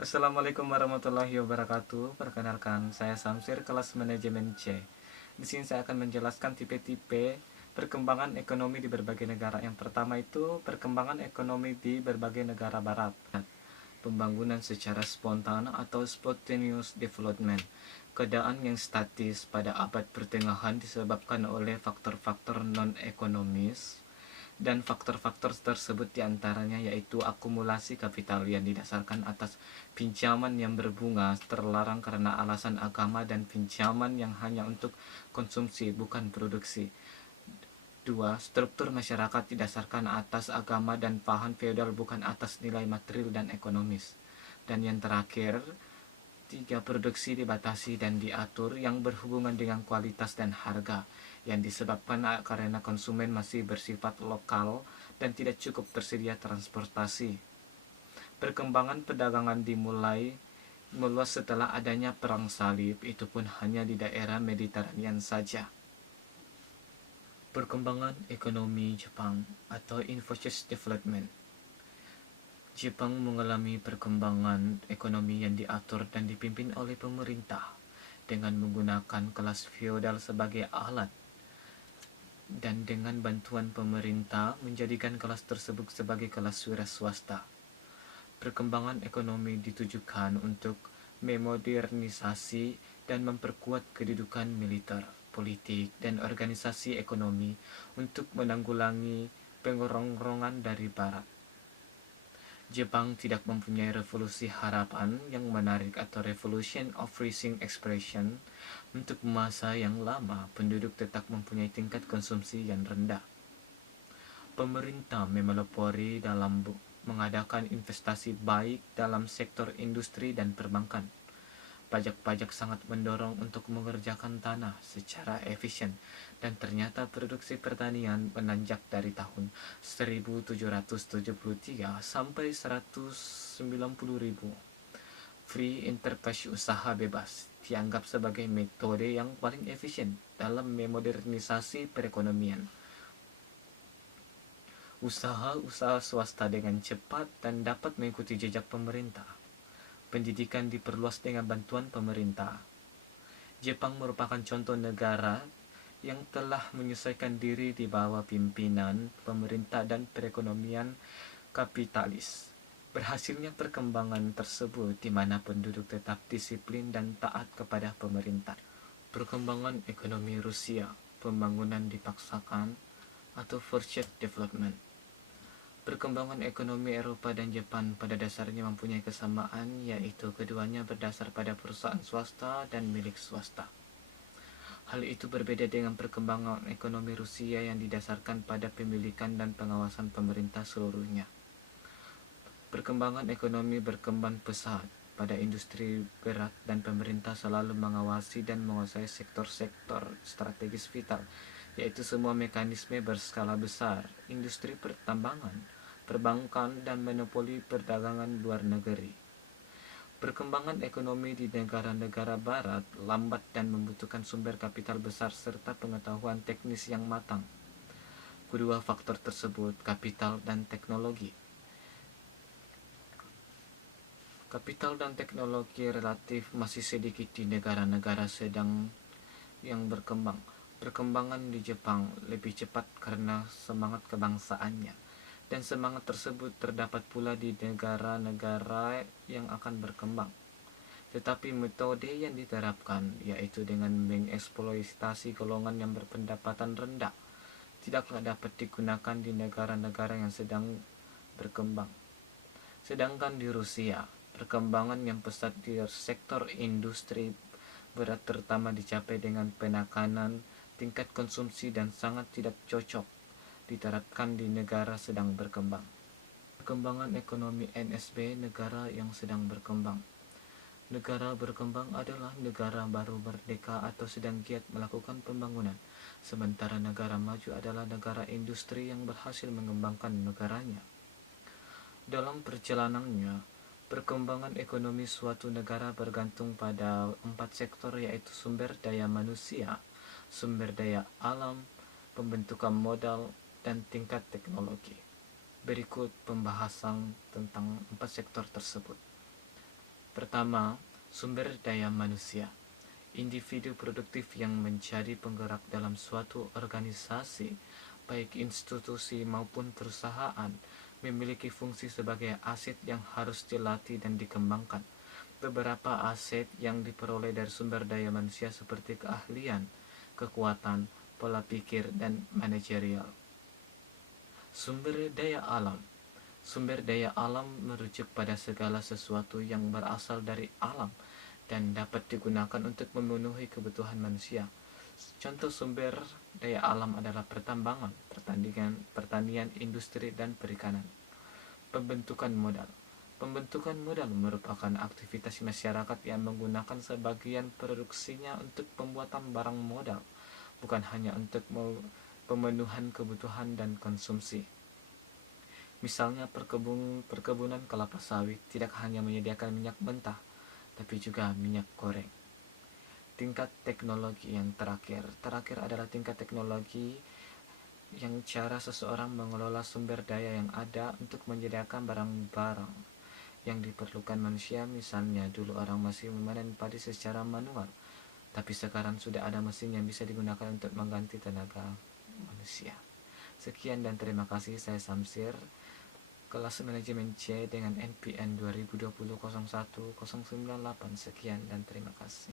Assalamualaikum warahmatullahi wabarakatuh. Perkenalkan, saya Samsir, kelas manajemen C. Di sini saya akan menjelaskan tipe-tipe perkembangan ekonomi di berbagai negara. Yang pertama itu perkembangan ekonomi di berbagai negara barat. Pembangunan secara spontan atau spontaneous development. Keadaan yang statis pada abad pertengahan disebabkan oleh faktor-faktor non-ekonomis, dan faktor-faktor tersebut diantaranya yaitu akumulasi kapital yang didasarkan atas pinjaman yang berbunga terlarang karena alasan agama dan pinjaman yang hanya untuk konsumsi bukan produksi. 2. Struktur masyarakat didasarkan atas agama dan paham feodal bukan atas nilai material dan ekonomis. Dan yang terakhir, 3. Produksi dibatasi dan diatur yang berhubungan dengan kualitas dan harga, yang disebabkan karena konsumen masih bersifat lokal dan tidak cukup tersedia transportasi. Perkembangan perdagangan dimulai meluas setelah adanya perang salib, itu pun hanya di daerah Mediterranean saja. Perkembangan ekonomi Jepang atau Infosys Development. Jepang mengalami perkembangan ekonomi yang diatur dan dipimpin oleh pemerintah dengan menggunakan kelas feodal sebagai alat, dan dengan bantuan pemerintah menjadikan kelas tersebut sebagai kelas wira swasta. Perkembangan ekonomi ditujukan untuk memodernisasi dan memperkuat kedudukan militer, politik, dan organisasi ekonomi untuk menanggulangi pengorong-orongan dari barat. Jepang tidak mempunyai revolusi harapan yang menarik atau revolution of rising expression. Untuk masa yang lama, penduduk tetap mempunyai tingkat konsumsi yang rendah. Pemerintah memelopori dalam mengadakan investasi baik dalam sektor industri dan perbankan. Pajak-pajak sangat mendorong untuk mengerjakan tanah secara efisien, dan ternyata produksi pertanian menanjak dari tahun 1773 sampai 190.000. Free enterprise, usaha bebas, dianggap sebagai metode yang paling efisien dalam memodernisasi perekonomian. Usaha-usaha swasta dengan cepat dan dapat mengikuti jejak pemerintah. Pendidikan diperluas dengan bantuan pemerintah. Jepang merupakan contoh negara yang telah menyesuaikan diri di bawah pimpinan pemerintah dan perekonomian kapitalis. Berhasilnya perkembangan tersebut di mana penduduk tetap disiplin dan taat kepada pemerintah. Perkembangan ekonomi Rusia, pembangunan dipaksakan atau forced development. Perkembangan ekonomi Eropa dan Jepang pada dasarnya mempunyai kesamaan, yaitu keduanya berdasar pada perusahaan swasta dan milik swasta. Hal itu berbeda dengan perkembangan ekonomi Rusia yang didasarkan pada pemilikan dan pengawasan pemerintah seluruhnya. Perkembangan ekonomi berkembang pesat pada industri berat, dan pemerintah selalu mengawasi dan menguasai sektor-sektor strategis vital, yaitu semua mekanisme berskala besar, industri pertambangan, perbankan, dan monopoli perdagangan luar negeri. Perkembangan ekonomi di negara-negara barat lambat dan membutuhkan sumber kapital besar serta pengetahuan teknis yang matang. Kedua faktor tersebut, kapital dan teknologi. Kapital dan teknologi relatif masih sedikit di negara-negara sedang yang berkembang. Perkembangan di Jepang lebih cepat karena semangat kebangsaannya, dan semangat tersebut terdapat pula di negara-negara yang akan berkembang. Tetapi metode yang diterapkan, yaitu dengan mengeksploitasi golongan yang berpendapatan rendah, tidaklah dapat digunakan di negara-negara yang sedang berkembang. Sedangkan di Rusia, perkembangan yang pesat di sektor industri berat terutama dicapai dengan penekanan tingkat konsumsi dan sangat tidak cocok diterapkan di negara sedang berkembang. Perkembangan ekonomi NSB, negara yang sedang berkembang. Negara berkembang adalah negara baru merdeka atau sedang giat melakukan pembangunan, sementara negara maju adalah negara industri yang berhasil mengembangkan negaranya. Dalam perjalanannya, perkembangan ekonomi suatu negara bergantung pada 4 sektor, yaitu sumber daya manusia, sumber daya alam, pembentukan modal, dan tingkat teknologi. Berikut pembahasan tentang 4 sektor tersebut. Pertama, sumber daya manusia. Individu produktif yang menjadi penggerak dalam suatu organisasi, baik institusi maupun perusahaan, memiliki fungsi sebagai aset yang harus dilatih dan dikembangkan. Beberapa aset yang diperoleh dari sumber daya manusia seperti keahlian, kekuatan, pola pikir, dan manajerial. Sumber daya alam. Sumber daya alam merujuk pada segala sesuatu yang berasal dari alam dan dapat digunakan untuk memenuhi kebutuhan manusia. Contoh sumber daya alam adalah pertambangan, pertanian, industri, dan perikanan. Pembentukan modal. Pembentukan modal merupakan aktivitas masyarakat yang menggunakan sebagian produksinya untuk pembuatan barang modal, bukan hanya untuk pemenuhan kebutuhan dan konsumsi. Misalnya perkebunan kelapa sawit tidak hanya menyediakan minyak mentah, tapi juga minyak goreng. Tingkat teknologi yang terakhir adalah tingkat teknologi yang cara seseorang mengelola sumber daya yang ada untuk menyediakan barang-barang yang diperlukan manusia. Misalnya dulu orang masih memanen padi secara manual, tapi sekarang sudah ada mesin yang bisa digunakan untuk mengganti tenaga manusia. Sekian dan terima kasih, saya Samsir, kelas manajemen C dengan NPN 2020 01 098. Sekian dan terima kasih.